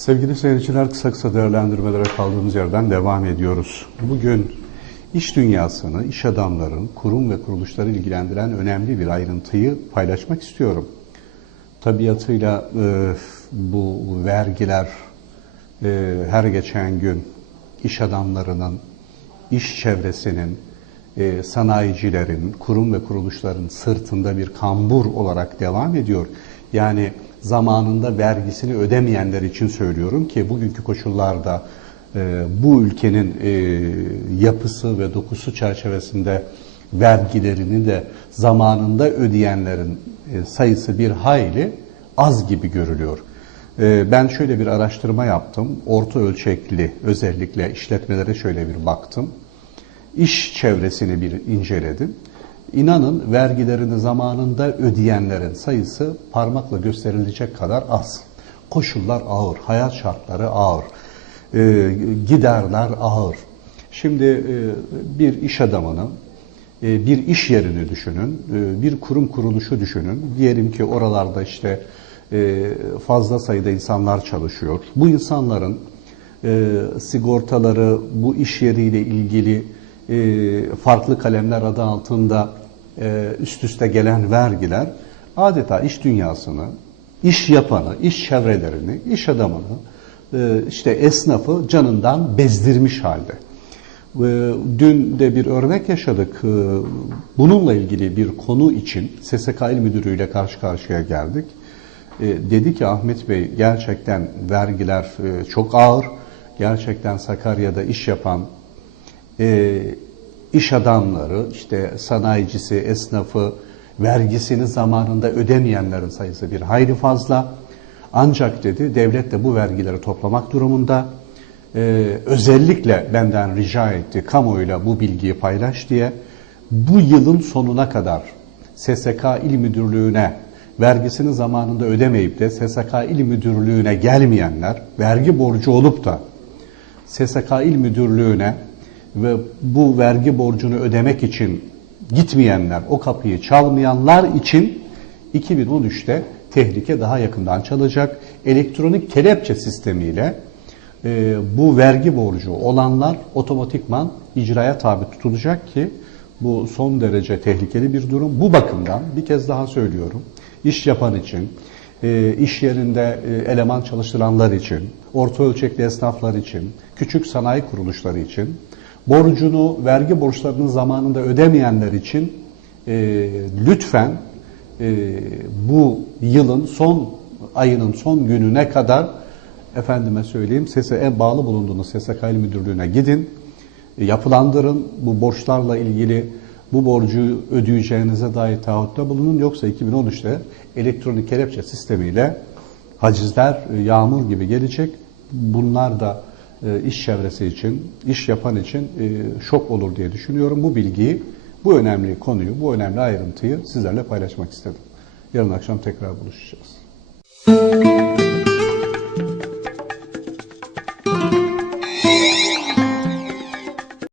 Sevgili seyirciler kısa kısa değerlendirmelere kaldığımız yerden devam ediyoruz. Bugün iş dünyasını, iş adamların, kurum ve kuruluşları ilgilendiren önemli bir ayrıntıyı paylaşmak istiyorum. Tabiatıyla e, bu vergiler e, her geçen gün iş adamlarının, iş çevresinin, e, sanayicilerin, kurum ve kuruluşların sırtında bir kambur olarak devam ediyor. Yani zamanında vergisini ödemeyenler için söylüyorum ki bugünkü koşullarda e, bu ülkenin e, yapısı ve dokusu çerçevesinde vergilerini de zamanında ödeyenlerin e, sayısı bir hayli az gibi görülüyor. E, ben şöyle bir araştırma yaptım. Orta ölçekli özellikle işletmelere şöyle bir baktım. İş çevresini bir inceledim. İnanın vergilerini zamanında ödeyenlerin sayısı parmakla gösterilecek kadar az. Koşullar ağır, hayat şartları ağır, e, giderler ağır. Şimdi e, bir iş adamını, e, bir iş yerini düşünün, e, bir kurum kuruluşu düşünün. Diyelim ki oralarda işte e, fazla sayıda insanlar çalışıyor. Bu insanların e, sigortaları, bu iş yeriyle ilgili e, farklı kalemler adı altında üst üste gelen vergiler adeta iş dünyasını, iş yapanı, iş çevrelerini, iş adamını, e, işte esnafı canından bezdirmiş halde. E, Dün de bir örnek yaşadık. E, Bununla ilgili bir konu için SSK İl Müdürü ile karşı karşıya geldik. E, Dedi ki Ahmet Bey gerçekten vergiler e, çok ağır. Gerçekten Sakarya'da iş yapan e, iş adamları, işte sanayicisi, esnafı, vergisini zamanında ödemeyenlerin sayısı bir hayli fazla. Ancak dedi devlet de bu vergileri toplamak durumunda. Ee, özellikle benden rica etti kamuoyuyla bu bilgiyi paylaş diye. Bu yılın sonuna kadar SSK İl Müdürlüğü'ne vergisini zamanında ödemeyip de SSK İl Müdürlüğü'ne gelmeyenler, vergi borcu olup da SSK İl Müdürlüğü'ne ve bu vergi borcunu ödemek için gitmeyenler, o kapıyı çalmayanlar için 2013'te tehlike daha yakından çalacak. Elektronik kelepçe sistemiyle e, bu vergi borcu olanlar otomatikman icraya tabi tutulacak ki bu son derece tehlikeli bir durum. Bu bakımdan bir kez daha söylüyorum. iş yapan için, e, iş yerinde e, eleman çalıştıranlar için, orta ölçekli esnaflar için, küçük sanayi kuruluşları için borcunu, vergi borçlarını zamanında ödemeyenler için e, lütfen e, bu yılın son ayının son gününe kadar efendime söyleyeyim SSE bağlı bulunduğunuz SSK İl Müdürlüğü'ne gidin, e, yapılandırın bu borçlarla ilgili bu borcu ödeyeceğinize dair taahhütte bulunun yoksa 2013'te elektronik kelepçe sistemiyle hacizler e, yağmur gibi gelecek. Bunlar da iş çevresi için, iş yapan için e, şok olur diye düşünüyorum. Bu bilgiyi, bu önemli konuyu, bu önemli ayrıntıyı sizlerle paylaşmak istedim. Yarın akşam tekrar buluşacağız.